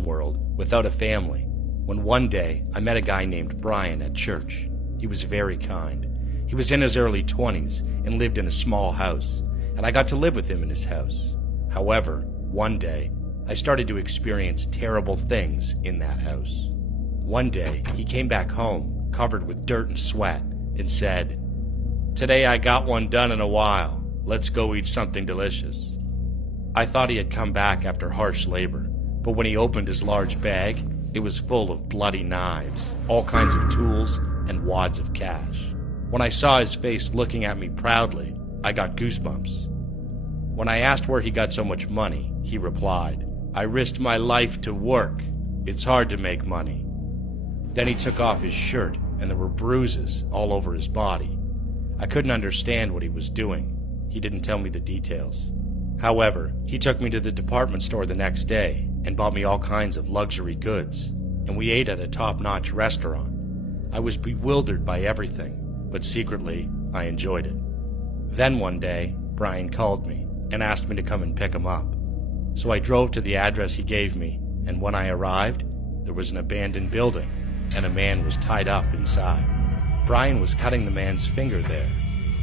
world without a family when one day I met a guy named Brian at church. He was very kind. He was in his early 20s and lived in a small house, and I got to live with him in his house. However, one day, I started to experience terrible things in that house. One day, he came back home, covered with dirt and sweat, and said, "Today I got one done in a while. Let's go eat something delicious." I thought he had come back after harsh labor, but when he opened his large bag, it was full of bloody knives, all kinds of tools, and wads of cash. When I saw his face looking at me proudly, I got goosebumps. When I asked where he got so much money, he replied, "I risked my life to work. It's hard to make money." Then he took off his shirt, and there were bruises all over his body. I couldn't understand what he was doing. He didn't tell me the details. However, he took me to the department store the next day and bought me all kinds of luxury goods, and we ate at a top-notch restaurant. I was bewildered by everything, but secretly, I enjoyed it. Then one day, Brian called me and asked me to come and pick him up. So I drove to the address he gave me, and when I arrived, there was an abandoned building, and a man was tied up inside. Brian was cutting the man's finger there,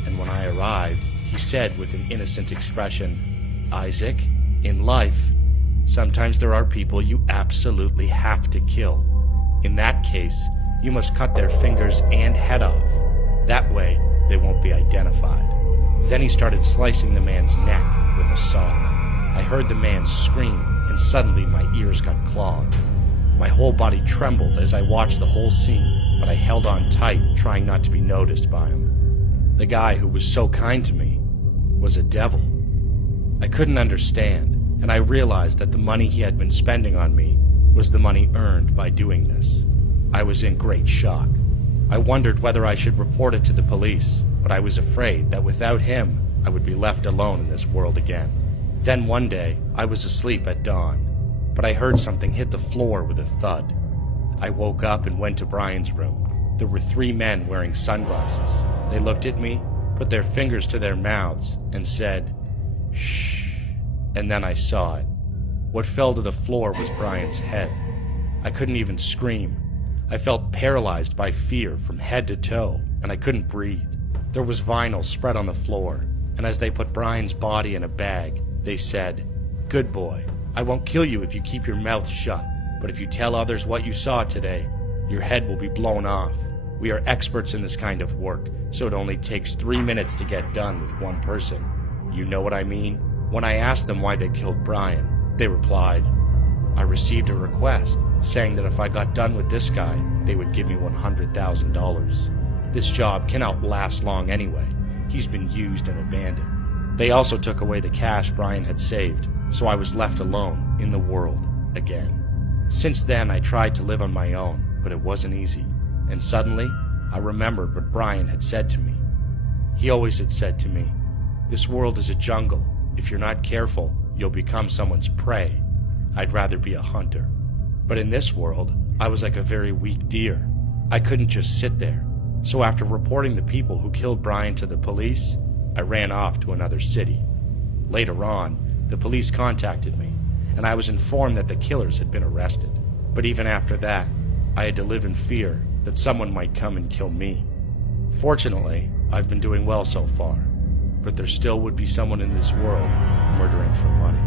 and when I arrived, he said with an innocent expression, "Isaac, in life, sometimes there are people you absolutely have to kill. In that case, you must cut their fingers and head off. That way, they won't be identified." Then he started slicing the man's neck with a saw. I heard the man scream, and suddenly my ears got clogged. My whole body trembled as I watched the whole scene, but I held on tight, trying not to be noticed by him. The guy who was so kind to me was a devil. I couldn't understand, and I realized that the money he had been spending on me was the money earned by doing this. I was in great shock. I wondered whether I should report it to the police, but I was afraid that without him, I would be left alone in this world again. Then one day, I was asleep at dawn, but I heard something hit the floor with a thud. I woke up and went to Brian's room. There were 3 men wearing sunglasses. They looked at me, put their fingers to their mouths, and said, "Shh." And then I saw it. What fell to the floor was Brian's head. I couldn't even scream. I felt paralyzed by fear from head to toe, and I couldn't breathe. There was vinyl spread on the floor, and as they put Brian's body in a bag, they said, "Good boy, I won't kill you if you keep your mouth shut, but if you tell others what you saw today, your head will be blown off. We are experts in this kind of work, so it only takes 3 minutes to get done with one person. You know what I mean?" When I asked them why they killed Brian, they replied, "I received a request saying that if I got done with this guy, they would give me $100,000. This job cannot last long anyway. He's been used and abandoned." They also took away the cash Brian had saved, so I was left alone in the world again. Since then, I tried to live on my own, but it wasn't easy. And suddenly, I remembered what Brian had said to me. He always had said to me, "This world is a jungle. If you're not careful, you'll become someone's prey. I'd rather be a hunter." But in this world, I was like a very weak deer. I couldn't just sit there. So after reporting the people who killed Brian to the police, I ran off to another city. Later on, the police contacted me, and I was informed that the killers had been arrested. But even after that, I had to live in fear that someone might come and kill me. Fortunately, I've been doing well so far, but there still would be someone in this world murdering for money.